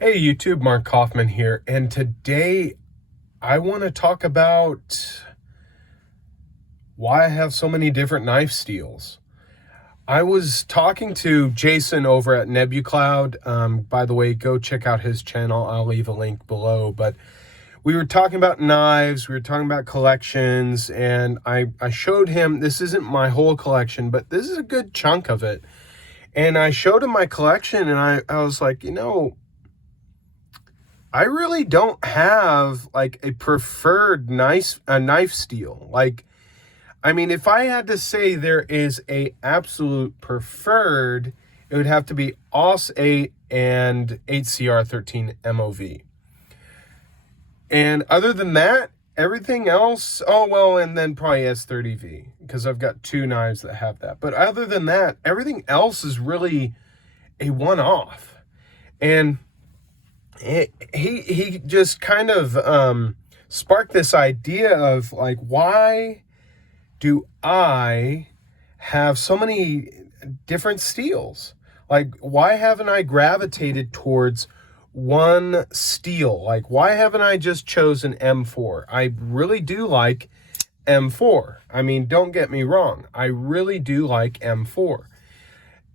Hey YouTube, Mark Kaufman here, and today I want to talk about why I have so many different knife steels. I was talking to Jason over at NebuCloud. By the way, go check out his channel. I'll leave a link below. But we were talking about knives, we were talking about collections, and I showed him, this isn't my whole collection, but this is a good chunk of it. And I showed him my collection, and I was like, I really don't have like a preferred knife steel. I mean, if I had to say there is a absolute preferred, it would have to be AUS 8 and HCR 13 MOV. And other than that, everything else, oh well, and then probably S30V, because I've got two knives that have that. But other than that, everything else is really a one-off. And he just kind of sparked this idea of like, why do I have so many different steels? Like, why haven't I gravitated towards one steel? Like, why haven't I just chosen M4? I really do like M4. I mean, don't get me wrong, I really do like M4.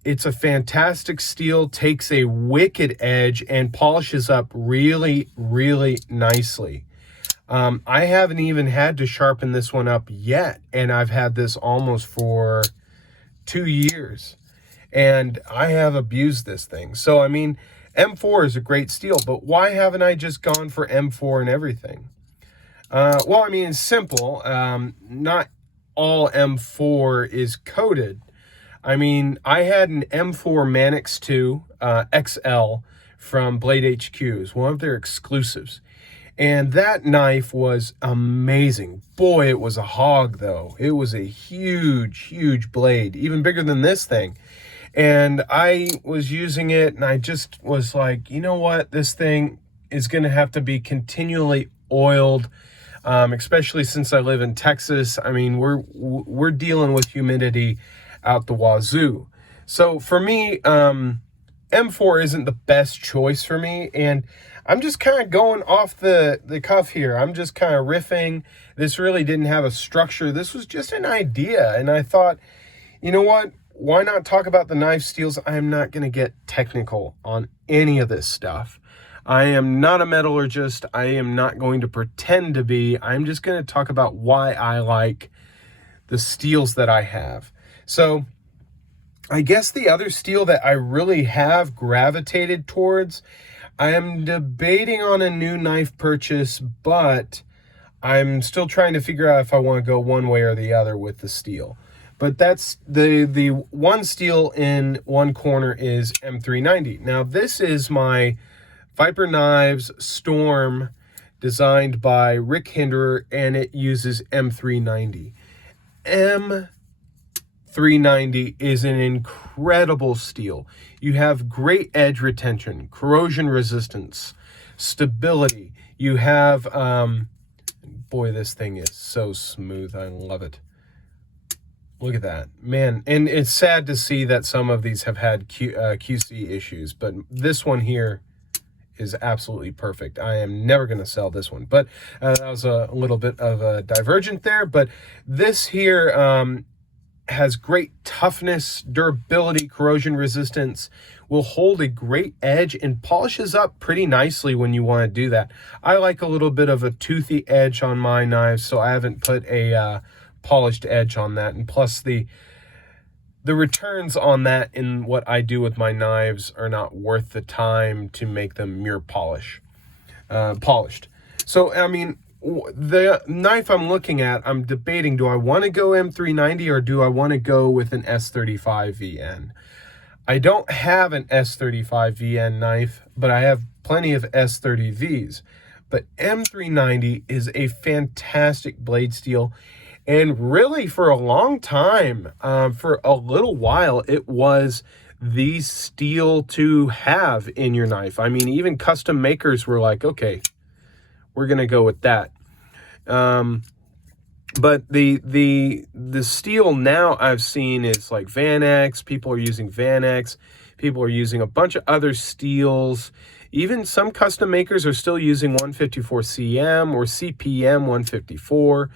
It's a fantastic steel, takes a wicked edge, and polishes up really, really nicely. I haven't even had to sharpen this one up yet, and I've had this almost for 2 years, and I have abused this thing. So, I mean, M4 is a great steel, but why haven't I just gone for M4 and everything? Well, I mean, it's simple. Not all M4 is coated. I mean, I had an M4 Manix 2 XL from Blade HQ. It's one of their exclusives. And that knife was amazing. Boy, it was a hog, though. It was a huge, huge blade, even bigger than this thing. And I was using it, and I just was like, you know what? This thing is going to have to be continually oiled, especially since I live in Texas. I mean, we're dealing with humidity out the wazoo. So for me, M4 isn't the best choice for me, and I'm just kind of going off the cuff here. I'm just kind of riffing. This really didn't have a structure. This was just an idea, and I thought, you know what? Why not talk about the knife steels? I'm not going to get technical on any of this stuff. I am not a metallurgist. I am not going to pretend to be. I'm just going to talk about why I like the steels that I have. So I guess the other steel that I really have gravitated towards, I am debating on a new knife purchase, but I'm still trying to figure out if I want to go one way or the other with the steel. But that's the one steel in one corner is M390. Now this is my Viper Knives Storm, designed by Rick Hinderer, and it uses M390. M390 is an incredible steel. You have great edge retention, corrosion resistance, stability. You have, boy, this thing is so smooth. I love it. Look at that, man. And it's sad to see that some of these have had QC issues, but this one here is absolutely perfect. I am never going to sell this one, but that was a little bit of a divergent there. But this here has great toughness, durability, corrosion resistance, will hold a great edge, and polishes up pretty nicely when you want to do that. I like a little bit of a toothy edge on my knives, so I haven't put a polished edge on that. And plus the returns on that in what I do with my knives are not worth the time to make them mirror polished. So, I mean, the knife I'm looking at, I'm debating, do I want to go M390 or do I want to go with an S35 VN? I don't have an S35 VN knife, but I have plenty of S30Vs. But M390 is a fantastic blade steel. And really, for a long time, for a little while, it was the steel to have in your knife. I mean, even custom makers were like, okay, we're going to go with that. But the steel now I've seen is like Vanex. People are using Vanex. People are using a bunch of other steels. Even some custom makers are still using 154 CM or CPM 154,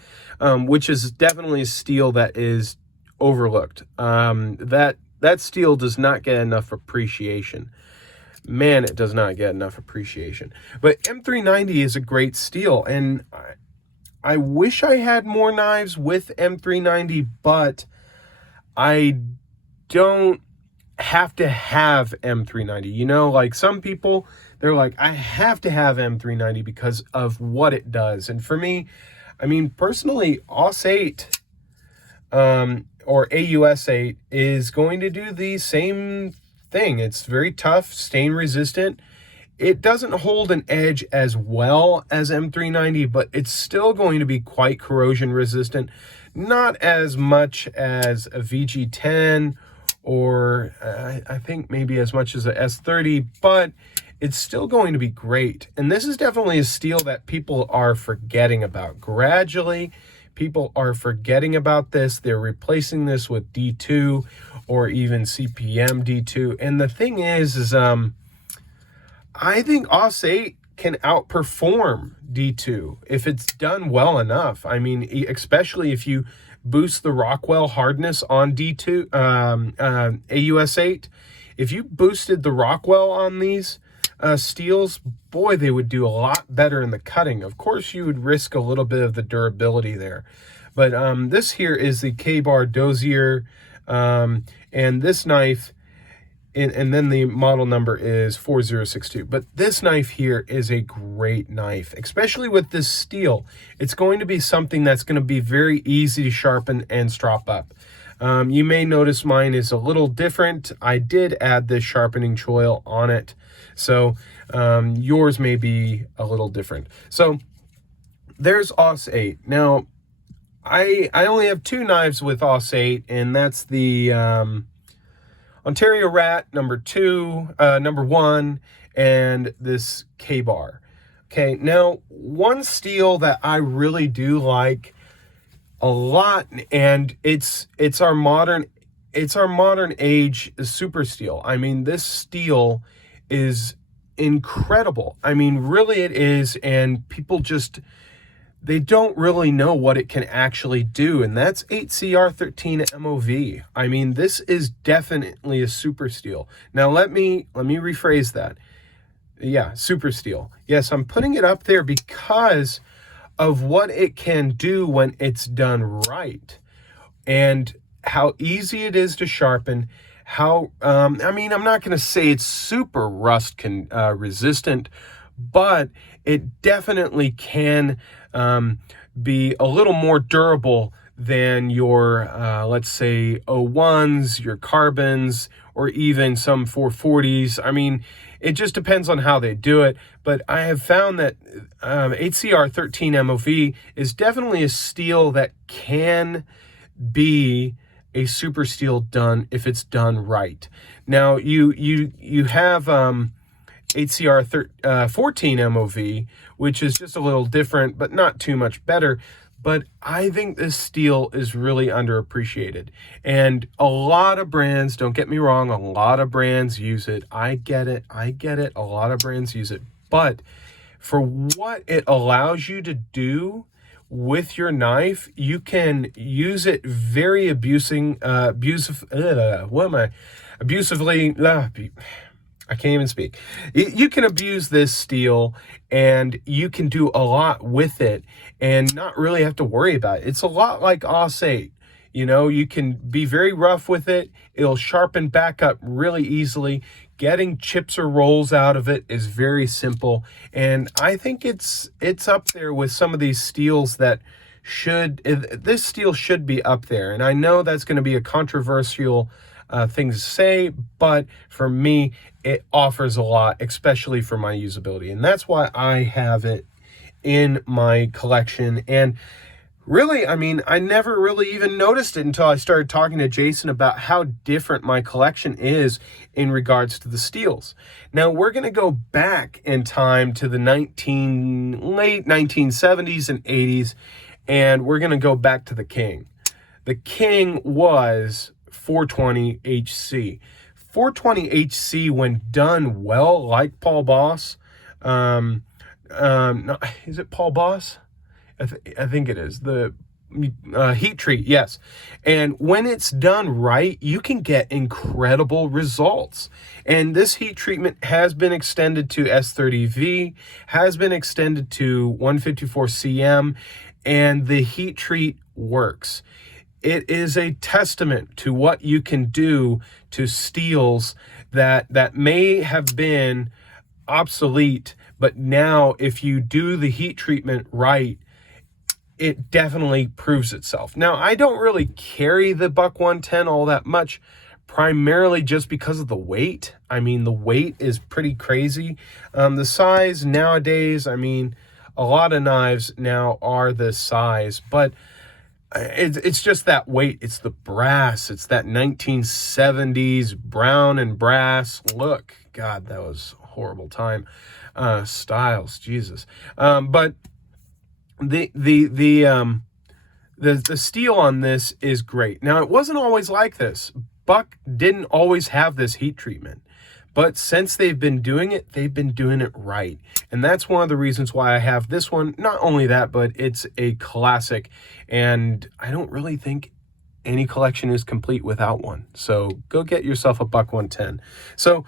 which is definitely a steel that is overlooked. That steel does not get enough appreciation. Man, it does not get enough appreciation. But M390 is a great steel, and I wish I had more knives with M390, but I don't have to have M390. You know, like some people, they're like, I have to have M390 because of what it does. And for me, I mean, personally, AUS-8 or AUS-8 is going to do the same thing. It's very tough, stain resistant. It doesn't hold an edge as well as M390, but it's still going to be quite corrosion resistant. Not as much as a VG10 or I think maybe as much as a S30, but it's still going to be great. And this is definitely a steel that people are forgetting about. Gradually, people are forgetting about this. They're replacing this with D2 or even CPM D2. And the thing is I think AUS-8 can outperform D2 if it's done well enough. I mean, especially if you boost the Rockwell hardness on D2, AUS-8. If you boosted the Rockwell on these steels, boy, they would do a lot better in the cutting. Of course, you would risk a little bit of the durability there. But this here is the Ka-Bar Dozier, and this knife, and then the model number is 4062. But this knife here is a great knife, especially with this steel. It's going to be something that's going to be very easy to sharpen and strop up. You may notice mine is a little different. I did add this sharpening choil on it, so yours may be a little different. So there's AUS-8. Now, I only have two knives with AUS-8, and that's the Ontario Rat number 1, and this Ka-Bar. Okay, now one steel that I really do like a lot, and it's our modern age super steel. I mean, this steel is incredible. I mean, really it is, and people just, they don't really know what it can actually do, and that's 8CR13 MOV. I mean, this is definitely a super steel. Now let me rephrase that. Yeah, super steel. Yes, I'm putting it up there because of what it can do when it's done right, and how easy it is to sharpen. How I mean, I'm not going to say it's super rust resistant, but it definitely can be a little more durable than your, let's say, 01s, your carbons, or even some 440s. I mean, it just depends on how they do it. But I have found that 8CR13 MOV is definitely a steel that can be a super steel done if it's done right. Now, you have 8CR14 MOV, which is just a little different, but not too much better. But I think this steel is really underappreciated. And a lot of brands, don't get me wrong, a lot of brands use it. I get it. A lot of brands use it. But for what it allows you to do with your knife, you can use it very abusively. I can't even speak. You can abuse this steel, and you can do a lot with it and not really have to worry about it. It's a lot like AUS-8. You know, you can be very rough with it. It'll sharpen back up really easily. Getting chips or rolls out of it is very simple. And I think it's up there with some of these steels that this steel should be up there. And I know that's going to be a controversial thing to say, but for me, it offers a lot, especially for my usability. And that's why I have it in my collection. And really, I mean, I never really even noticed it until I started talking to Jason about how different my collection is in regards to the steels. Now, we're going to go back in time to the late 1970s and 80s, and we're going to go back to the King. The King was 420 HC. 420HC, when done well, like Paul Boss, no, is it Paul Boss? I think it is. The heat treat, yes. And when it's done right, you can get incredible results. And this heat treatment has been extended to S30V, has been extended to 154CM, and the heat treat works. It is a testament to what you can do to steels that may have been obsolete, but now if you do the heat treatment right, it definitely proves itself. Now, I don't really carry the Buck 110 all that much, primarily just because of the weight. I mean, the weight is pretty crazy. The size nowadays, I mean, a lot of knives now are this size, but it's just that weight. It's the brass. It's that 1970s brown and brass look. God, that was a horrible time. Styles, Jesus. But the steel on this is great. Now, it wasn't always like this. Buck didn't always have this heat treatment, but since they've been doing it right. And that's one of the reasons why I have this one. Not only that, but it's a classic, and I don't really think any collection is complete without one. So go get yourself a Buck 110. So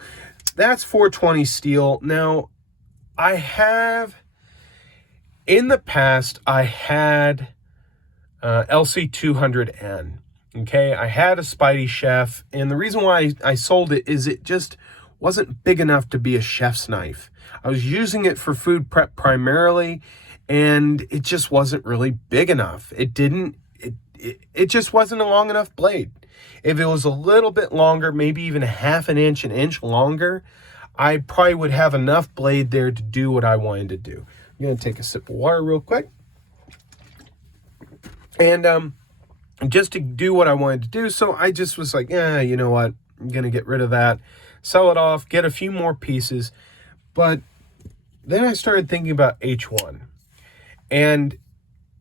that's 420 steel. Now, in the past, I had LC200N, okay? I had a Spidey Chef, and the reason why I sold it is it just wasn't big enough to be a chef's knife. I was using it for food prep primarily, and it just wasn't really big enough. It just wasn't a long enough blade. If it was a little bit longer, maybe even an inch longer, I probably would have enough blade there to do what I wanted to do. I'm going to take a sip of water real quick. And just to do what I wanted to do, so I just was like, you know what? I'm going to get rid of that, sell it off, get a few more pieces. But then I started thinking about H1. And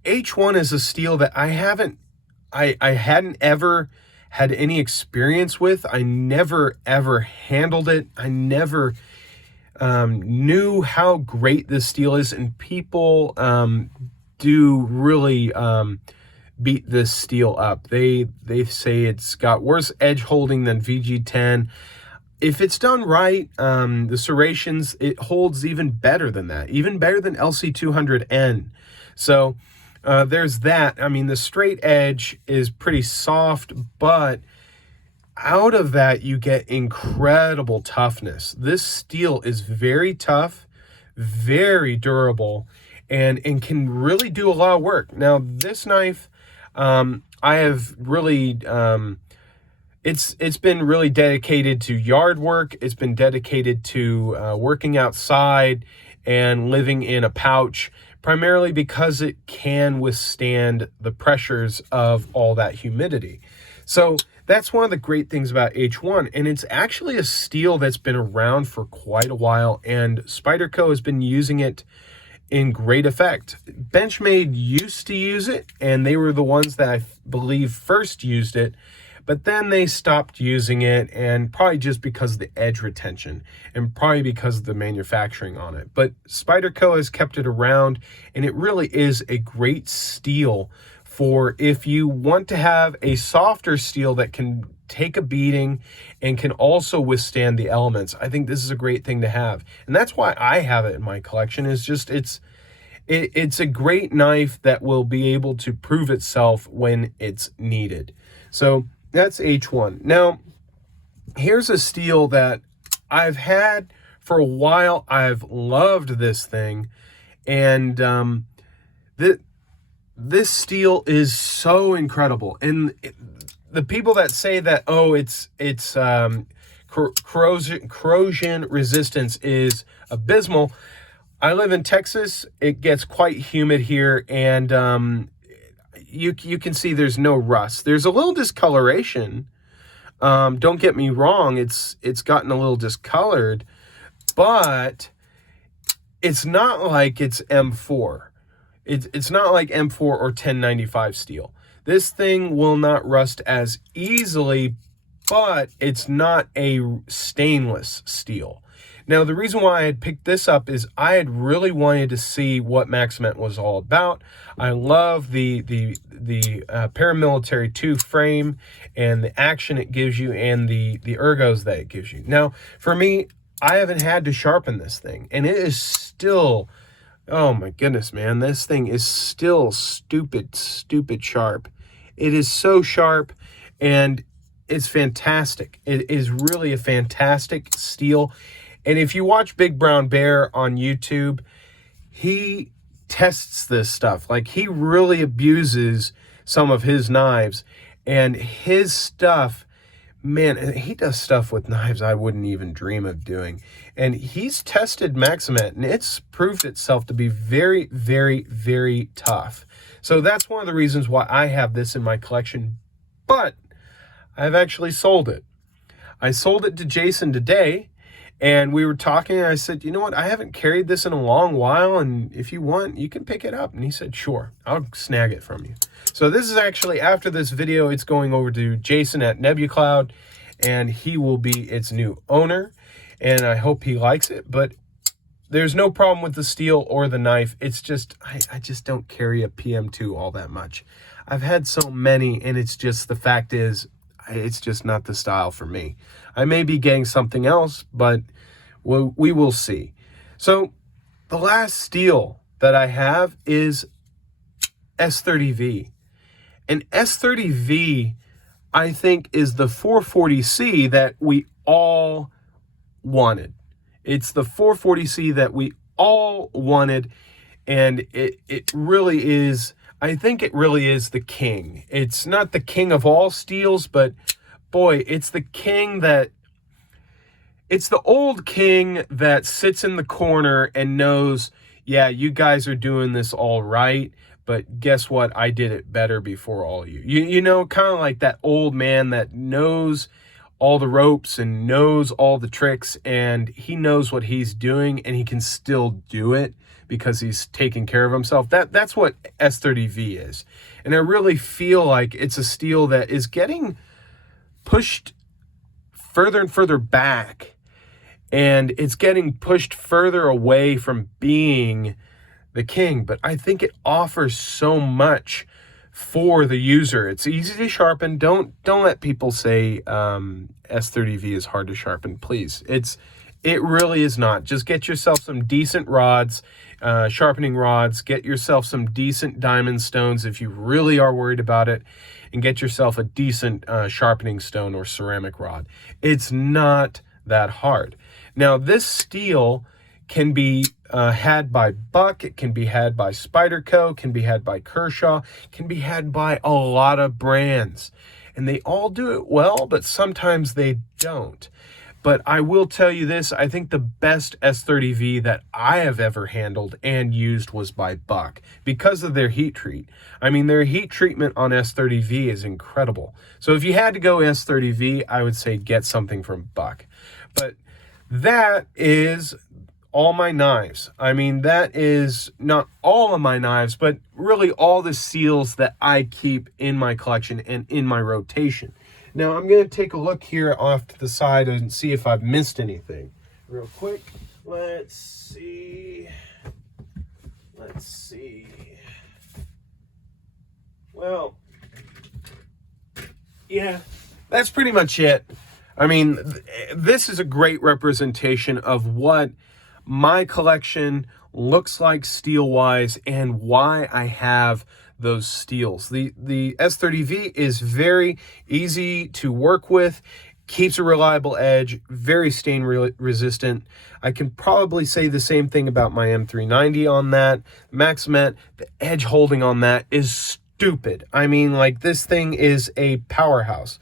H1 is a steel that I hadn't ever had any experience with. I never, ever handled it. I never knew how great this steel is, and people do really beat this steel up. They say it's got worse edge holding than VG10. If it's done right, the serrations, it holds even better than that, even better than LC200N. So there's that. I mean, the straight edge is pretty soft, but out of that, you get incredible toughness. This steel is very tough, very durable, and can really do a lot of work. Now, this knife, I have really, it's been really dedicated to yard work. It's been dedicated to working outside and living in a pouch, primarily because it can withstand the pressures of all that humidity. So that's one of the great things about H1, and it's actually a steel that's been around for quite a while, and Spyderco has been using it in great effect. Benchmade used to use it, and they were the ones that I believe first used it, but then they stopped using it, and probably just because of the edge retention, and probably because of the manufacturing on it. But Spyderco has kept it around, and it really is a great steel for if you want to have a softer steel that can take a beating and can also withstand the elements. I think this is a great thing to have. And that's why I have it in my collection. Is just it's a great knife that will be able to prove itself when it's needed. So that's H1. Now, here's a steel that I've had for a while. I've loved this thing, and this steel is so incredible. And the people that say that, oh, it's corrosion resistance is abysmal. I live in Texas. It gets quite humid here, and you can see there's no rust. There's a little discoloration. Don't get me wrong. It's gotten a little discolored, but it's not like it's M4. It's not like M4 or 1095 steel. This thing will not rust as easily, but it's not a stainless steel. Now, the reason why I had picked this up is I had really wanted to see what Maxament was all about. I love the Paramilitary 2 frame and the action it gives you and the ergos that it gives you. Now, for me, I haven't had to sharpen this thing, and it is still, oh my goodness, man, this thing is still stupid sharp. It is so sharp, and it's fantastic. It is really a fantastic steel. And if you watch Big Brown Bear on YouTube, he tests this stuff. Like, he really abuses some of his knives, and his stuff, man, he does stuff with knives I wouldn't even dream of doing. And he's tested Maxament, and it's proved itself to be very, very, very tough. So that's one of the reasons why I have this in my collection. But I've actually sold it. I sold it to Jason today, and we were talking, and I said, you know what, I haven't carried this in a long while, and if you want, you can pick it up. And he said, sure, I'll snag it from you. So this is actually, after this video, it's going over to Jason at NebuCloud, and he will be its new owner, and I hope he likes it. But there's no problem with the steel or the knife. It's just, I just don't carry a PM2 all that much. I've had so many, and it's just, the fact is, it's just not the style for me. I may be getting something else, but we will see. So the last steel that I have is S30V. And S30V, I think, is the 440C that we all wanted. It's the 440C that we all wanted, and it really is, I think it really is the king. It's not the king of all steels, but boy, it's the king that, it's the old king that sits in the corner and knows, yeah, you guys are doing this all right, but guess what? I did it better before all of you. You know, kind of like that old man that knows all the ropes and knows all the tricks, and he knows what he's doing, and he can still do it because he's taking care of himself. That's what S30V is. And I really feel like it's a steel that is getting pushed further and further back, and it's getting pushed further away from being the king. But I think it offers so much for the user. It's easy to sharpen. Don't let people say S30V is hard to sharpen, please. It really is not. Just get yourself some decent rods, sharpening rods. Get yourself some decent diamond stones if you really are worried about it, and get yourself a decent sharpening stone or ceramic rod. It's not that hard. Now, this steel can be had by Buck, it can be had by Spyderco, can be had by Kershaw, can be had by a lot of brands. And they all do it well, but sometimes they don't. But I will tell you this, I think the best S30V that I have ever handled and used was by Buck because of their heat treat. I mean, their heat treatment on S30V is incredible. So if you had to go S30V, I would say get something from Buck. But that is all my knives. I mean, that is not all of my knives, but really all the seals that I keep in my collection and in my rotation. Now, I'm going to take a look here off to the side and see if I've missed anything. Real quick, let's see. Well, yeah, that's pretty much it. I mean, this is a great representation of what my collection looks like steel-wise and why I have those steels. The S30V is very easy to work with, keeps a reliable edge, very stain resistant. I can probably say the same thing about my M390 on that. Maxament, the edge holding on that is stupid. I mean, like, this thing is a powerhouse.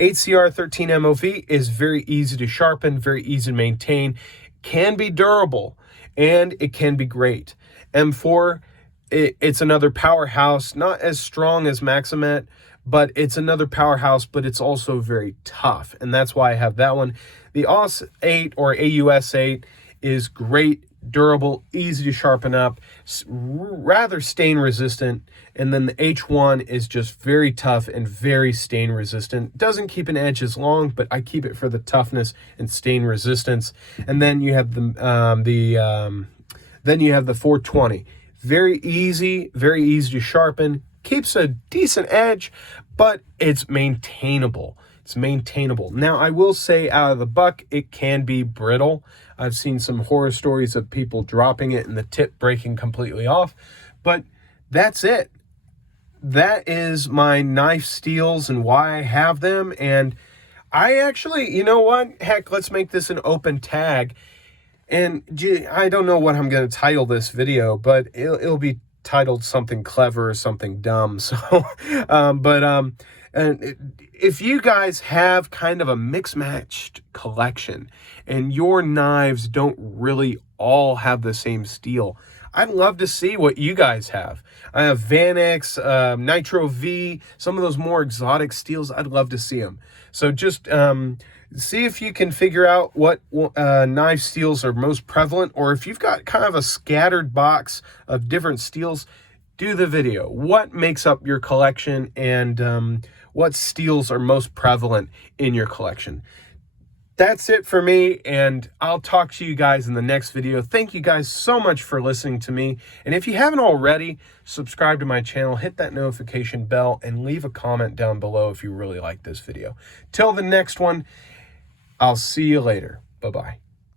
HCR 13 MOV is very easy to sharpen, very easy to maintain, can be durable, and it can be great. M4, it's another powerhouse, not as strong as Maxament, but it's another powerhouse, but it's also very tough, and that's why I have that one. The AUS 8 or AUS 8 is great, durable, easy to sharpen up, rather stain resistant. And then the H1 is just very tough and very stain resistant. Doesn't keep an edge as long, but I keep it for the toughness and stain resistance. And then you have the 420. Very easy to sharpen, keeps a decent edge, but it's maintainable. It's maintainable. Now, I will say out of the buck, it can be brittle. I've seen some horror stories of people dropping it and the tip breaking completely off, but that's it. That is my knife steels and why I have them. And I actually, you know what? Heck, let's make this an open tag. And I don't know what I'm going to title this video, but it'll be titled something clever or something dumb. So, and if you guys have kind of a mix-matched collection and your knives don't really all have the same steel, I'd love to see what you guys have. I have Vanix, Nitro V, some of those more exotic steels. I'd love to see them. So just see if you can figure out what knife steels are most prevalent, or if you've got kind of a scattered box of different steels, do the video. What makes up your collection, and what steels are most prevalent in your collection? That's it for me, and I'll talk to you guys in the next video. Thank you guys so much for listening to me. And if you haven't already, subscribe to my channel, hit that notification bell, and leave a comment down below if you really like this video. Till the next one, I'll see you later. Bye-bye.